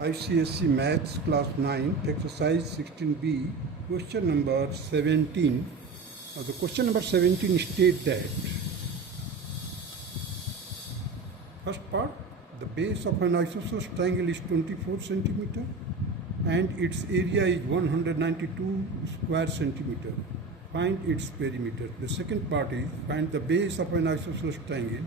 ICSE Maths Class 9, Exercise 16B, question number 17. The question number 17 states that first part, the base of an isosceles triangle is 24 centimeter and its area is 192 square centimeter. Find its perimeter. The second part is find the base of an isosceles triangle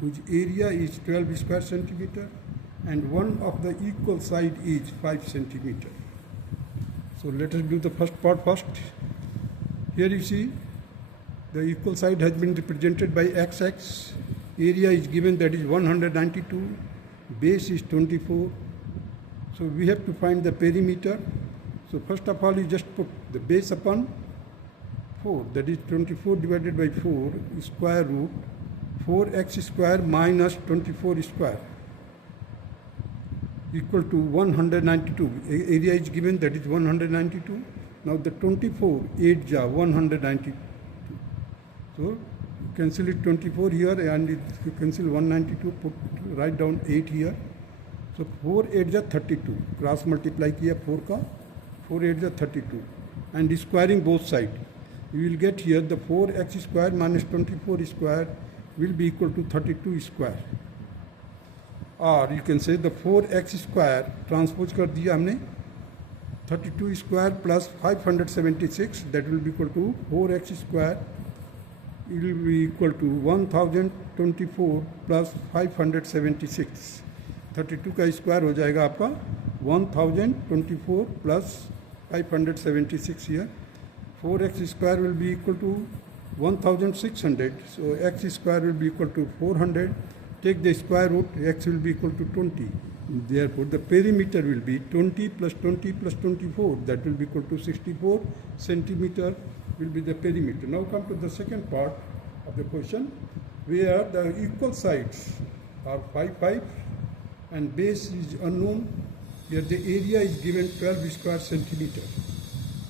whose area is 12 square centimeter and one of the equal side is 5 centimeter. So let us do the first part first. Here you see the equal side has been represented by XX. Area is given, that is 192. Base is 24. So we have to find the perimeter. So first of all you just put the base upon 4, that is 24 divided by 4 square root 4x square minus 24 square equal to 192. Area is given, that is 192. Now the 24, 8 ja 192. So cancel it 24 here and you cancel 192, write down 8 here. So 4 8 ja 32. Cross multiply kiya 4 ka, 4 8 ja 32. And squaring both sides. You will get here the 4x square minus 24 square will be equal to 32 square. और you can say the 4x square transpose कर दिया हमने 32 square plus 576 that will be equal to 4x square will be equal to 1024 plus 576. 32 का square हो जाएगा आपका 1024 plus 576 here. 4x square will be equal to 1600. So x square will be equal to 400. Take the square root, x will be equal to 20. Therefore, the perimeter will be 20 plus 20 plus 24. That will be equal to 64 centimeter will be the perimeter. Now come to the second part of the question, where the equal sides are 5, 5 and base is unknown. Here the area is given 12 square centimeter.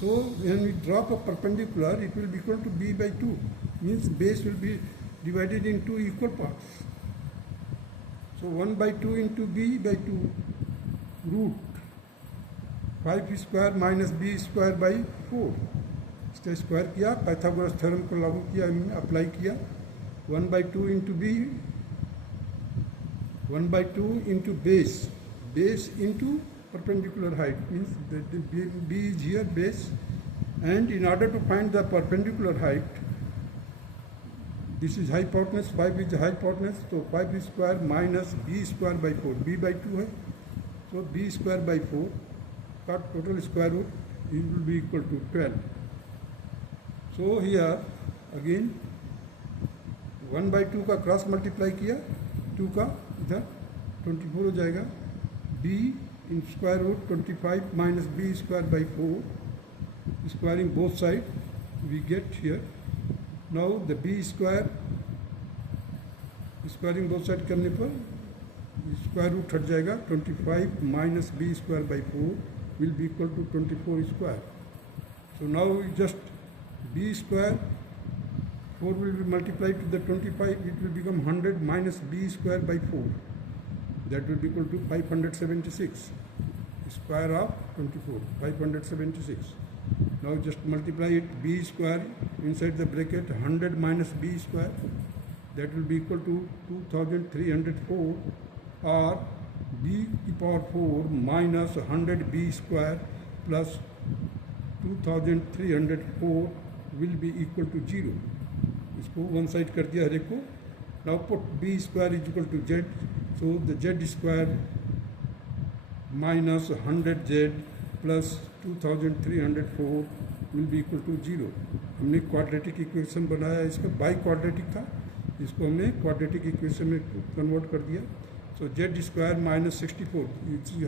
So when we drop a perpendicular, it will be equal to b by 2. Means base will be divided into equal parts. So 1 by 2 into b by 2 root 5 square minus b square by 4. इसका square किया, Pythagoras theorem को लागू किया, हमने apply किया. 1 by 2 into b, 1 by 2 into base into perpendicular height, means the b is here base, and in order to find the perpendicular height, this is hypotenuse, 5 is hypotenuse, so 5 square minus b square by 4, b by 2 है, so b square by 4 का total square root it will be equal to 12. So here again 1 by 2 का cross multiply किया, 2 का इधर 24 हो जाएगा, b in square root 25 minus b square by 4, squaring both sides we get here. Now the b square squaring both sides करने पर square root हट जाएगा, 25 minus b square by 4 will be equal to 24 square. So now we just b square 4 will be multiplied to the 25, it will become 100 minus b square by 4. That will be equal to 576. Square of 24, 576. Now just multiply it, b square inside the bracket 100 minus b square, that will be equal to 2304, or b to the power 4 minus 100 b square plus 2304 will be equal to 0. इसको one side कर दिया हर एक को. Now put b square is equal to z, so the z square minus 100z plus 2304 will be equal to 0. हमने quadratic equation बनाया, इसका by quadratic था, इसको हमने क्वाड्रेटिक इक्वेशन में कन्वर्ट कर दिया. सो z स्क्वायर माइनस 64,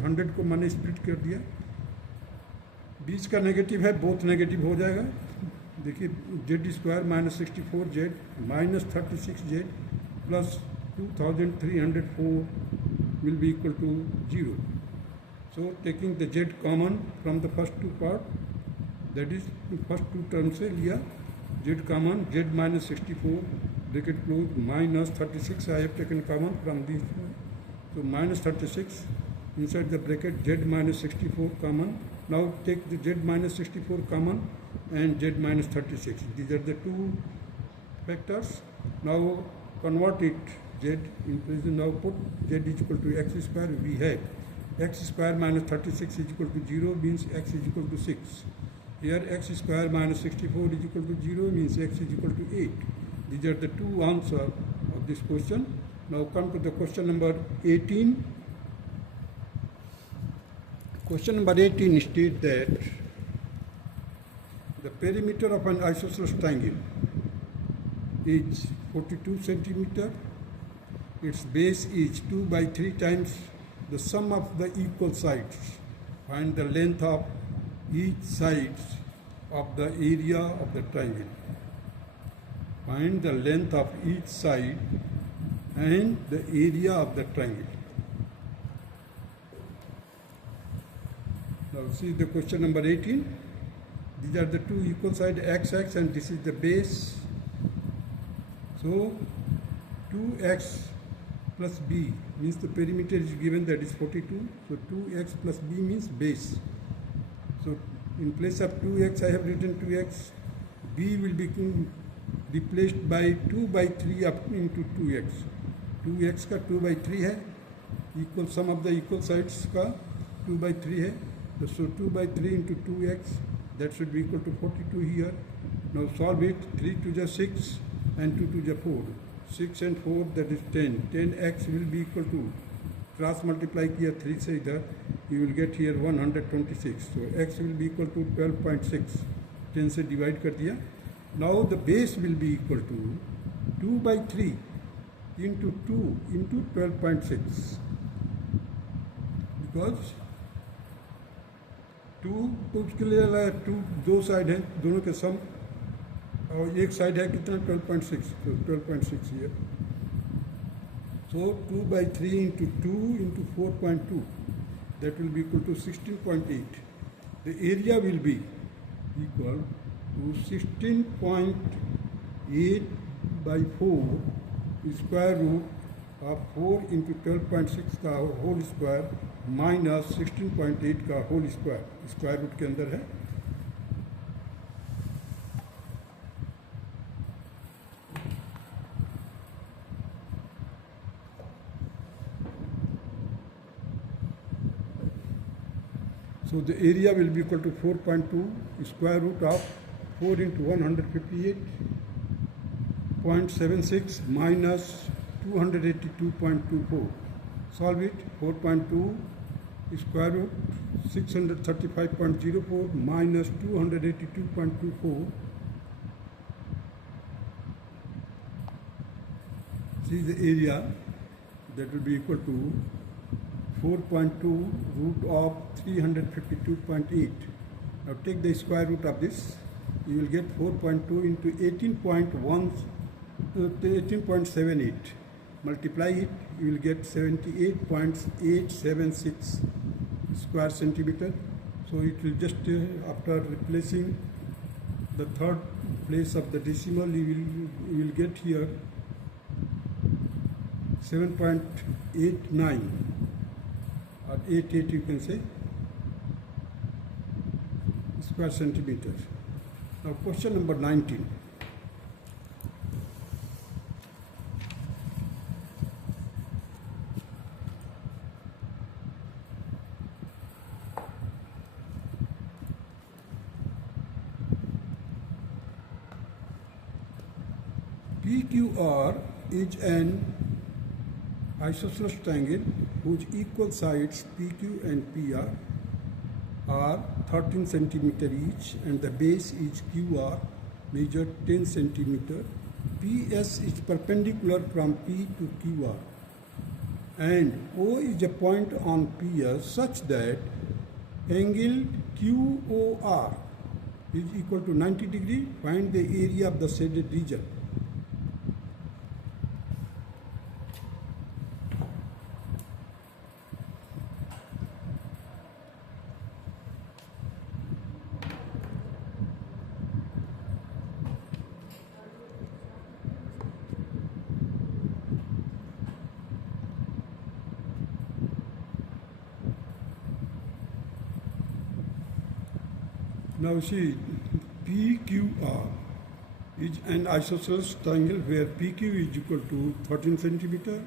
100 को मैंने स्प्लिट कर दिया, बीच का नेगेटिव है, बोथ नेगेटिव हो जाएगा. देखिए z square minus 64z minus 36z plus 2304 will be equal to 0. So taking the z common from the first two part, that is the first two terms से लिया, z common, z minus 64 bracket close minus 36 I have taken common from these. So minus 36 inside the bracket z minus 64 common. Now take the z minus 64 common and z minus 36. These are the two factors. Now convert it z in place. Now put z is equal to x square. We have x square minus 36 is equal to 0 means x is equal to 6. Here x square minus 64 is equal to 0 means x is equal to 8. These are the two answers of this question. Now come to the question number 18. Question number 18 states that the perimeter of an isosceles triangle is 42 centimeter. Its base is 2 by 3 times the sum of the equal sides. Find the length of each side of the area of the triangle. Find the length of each side and the area of the triangle. Now see the question number 18. These are the two equal sides, x and this is the base. So 2x plus b means the perimeter is given, that is 42. So 2x plus b means base. So in place of 2x I have written 2x. b will be replaced by 2 by 3 up into 2x. 2x का 2 by 3 है, equal sum of the equal sides का 2 by 3 है. So 2 by 3 into 2x, that should be equal to 42 here. Now solve it. 3 to the 6 and 2 to the 4. 6 and 4, that is 10. 10x will be equal to, cross multiply किया 3 से इधर, you will get here 126. So x will be equal to 12.6. 10 से divide कर दिया. Now the base will be equal to 2 by 3 into 2 into 12.6. Because 2 तो उसके लिए 2 दो साइड है, दोनों के सम, और एक साइड है कितना 12.6. तो 12.6 here. So 2 by 3 into 2 into 4.2, that will be equal to 16.8. The area will be equal to 16.8 by 4 square root of 4 into 12.6 का होल स्क्वायर माइनस 16.8 का होल स्क्वायर, स्क्वायर रूट के अंदर है. So the area will be equal to 4.2 square root of 4 into 158.76 minus 282.24. Solve it. 4.2 square root 635.04 minus 282.24. See the area, that will be equal to 4.2 root of 352.8. Now take the square root of this. You will get 4.2 into 18.78. Multiply it, you will get 78.876 square centimeter. So it will just, after replacing the third place of the decimal, you will get here 7.89 or 88, you can say, square centimeter. Now question number 19. PQR is an isosceles triangle whose equal sides PQ and PR are 13 centimeter each and the base is QR, measured 10 centimeter. PS is perpendicular from P to QR and O is a point on PS such that angle QOR is equal to 90 degree. Find the area of the shaded region. Now see, PQR is an isosceles triangle where PQ is equal to 13 centimeter,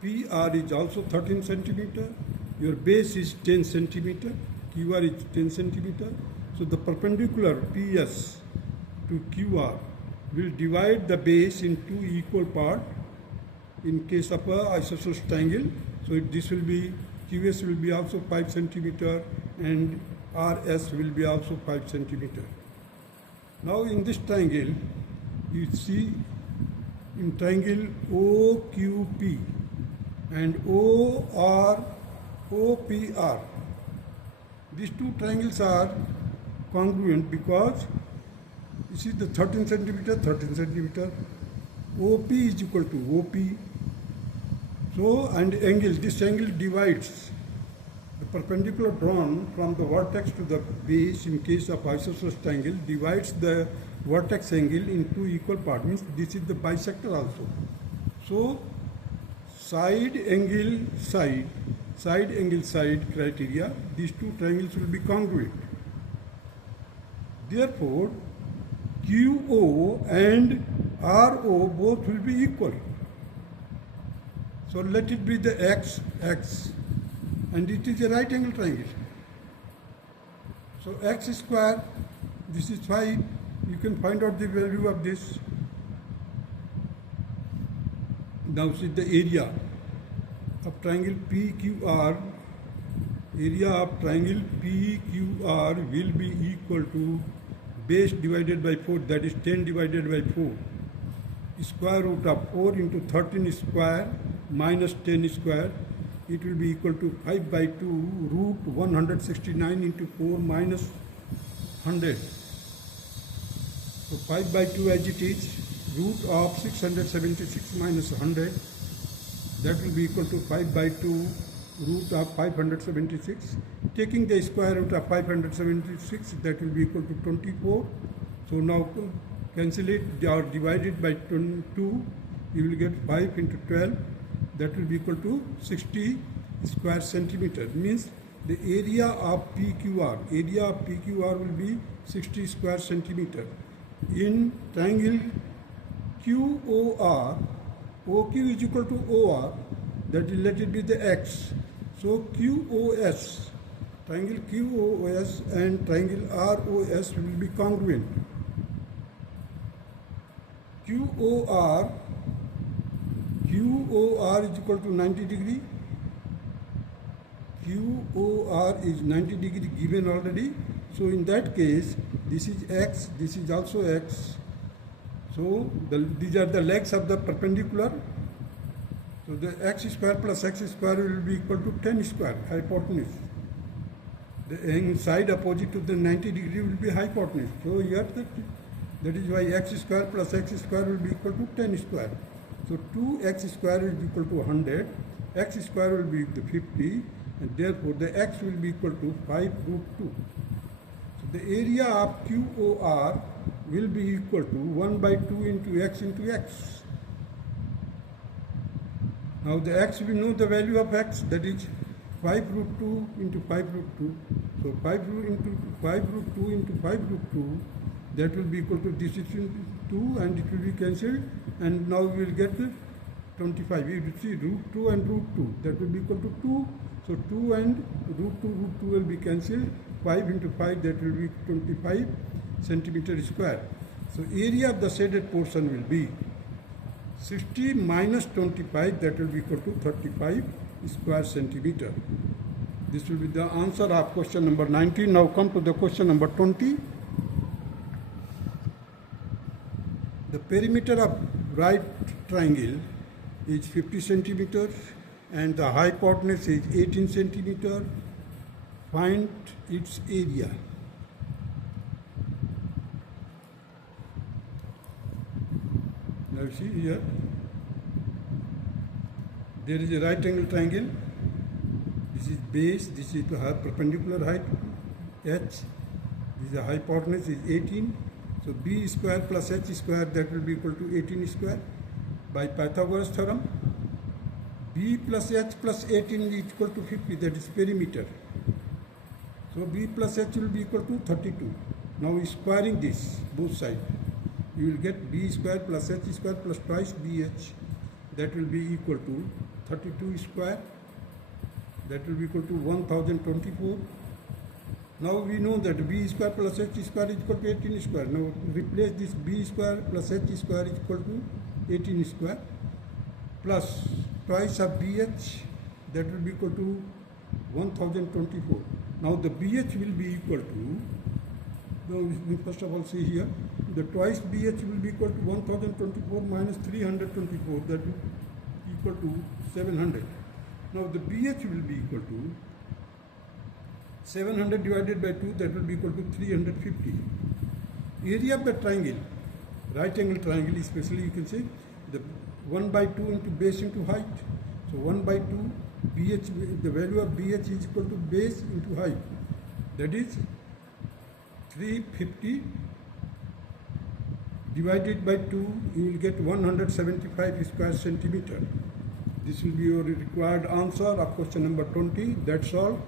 PR is also 13 centimeter, your base is 10 centimeter, QR is 10 centimeter. So the perpendicular PS to QR will divide the base in two equal parts in case of a isosceles triangle. So this will be, QS will be also 5 centimeter and RS will be also 5 centimeter. Now in this triangle, you see in triangle OQP and OPR, these two triangles are congruent because you see the 13 centimeter, 13 centimeter, OP is equal to OP. So, and angle, this angle divides the perpendicular drawn from the vertex to the base in case of isosceles triangle divides the vertex angle in two equal parts, means this is the bisector also. So, side angle side criteria, these two triangles will be congruent. Therefore, QO and RO both will be equal. So let it be the X, and it is a right angle triangle. So X square, this is 5, you can find out the value of this. Now see the area of triangle PQR, area of triangle PQR will be equal to base divided by 4, that is 10 divided by 4, square root of 4 into 13 square minus 10 square, it will be equal to 5 by 2 root 169 into 4 minus 100. So 5 by 2 as it is, root of 676 minus 100, that will be equal to 5 by 2 root of 576. Taking the square root of 576, that will be equal to 24. So now cancel it or divide it by 2, you will get 5 into 12, that will be equal to 60 square centimeter. Means the area of PQR will be 60 square centimeter. In triangle QOR, OQ is equal to OR, that is, let it be the X. So QOS, triangle QOS and triangle ROS will be congruent. QOR is equal to 90 degree. QOR is 90 degree given already. So in that case, this is X, this is also X. So these are the legs of the perpendicular. So the X square plus X square will be equal to 10 square, hypotenuse. The side opposite to the 90 degree will be hypotenuse. So here that is why X square plus X square will be equal to 10 square. So 2x square is equal to 100, x square will be the 50, and therefore the x will be equal to 5 root 2. So the area of QOR will be equal to 1 by 2 into x into x. Now the x, we know the value of x, that is 5 root 2 into 5 root 2. So 5 root into 5 root 2 into 5 root 2, that will be equal to this is 2 and it will be cancelled, and now we will get 25. You see root 2 and root 2, that will be equal to 2. So 2 and root 2 will be cancelled. 5 into 5, that will be 25 centimeter square. So area of the shaded portion will be 60 minus 25, that will be equal to 35 square centimeter. This will be the answer of question number 19. Now come to the question number 20. The perimeter of right triangle is 50 centimeters and the hypotenuse is 18 centimeter. Find its area. Now see here, there is a right angle triangle. This is base, this is the perpendicular height h. This is the hypotenuse is 18. So b square plus h square, that will be equal to 18 square. By Pythagoras theorem, b plus h plus 18 is equal to 50, that is perimeter. So b plus h will be equal to 32. Now squaring this, both sides, you will get b square plus h square plus twice bh. That will be equal to 32 square. That will be equal to 1024. Now we know that b square plus h square is equal to 18 square. Now replace this b square plus h square is equal to 18 square plus twice of bh, that will be equal to 1024. Now the bh will be equal to, now we first of all see here, the twice bh will be equal to 1024 minus 324, that will be equal to 700. Now the bh will be equal to 700 divided by 2, that will be equal to 350. Area of the triangle, right angle triangle especially, you can say the 1 by 2 into base into height. So 1 by 2 bh, the value of bh is equal to base into height. That is 350 divided by 2, you will get 175 square centimeter. This will be your required answer of question number 20. That's all.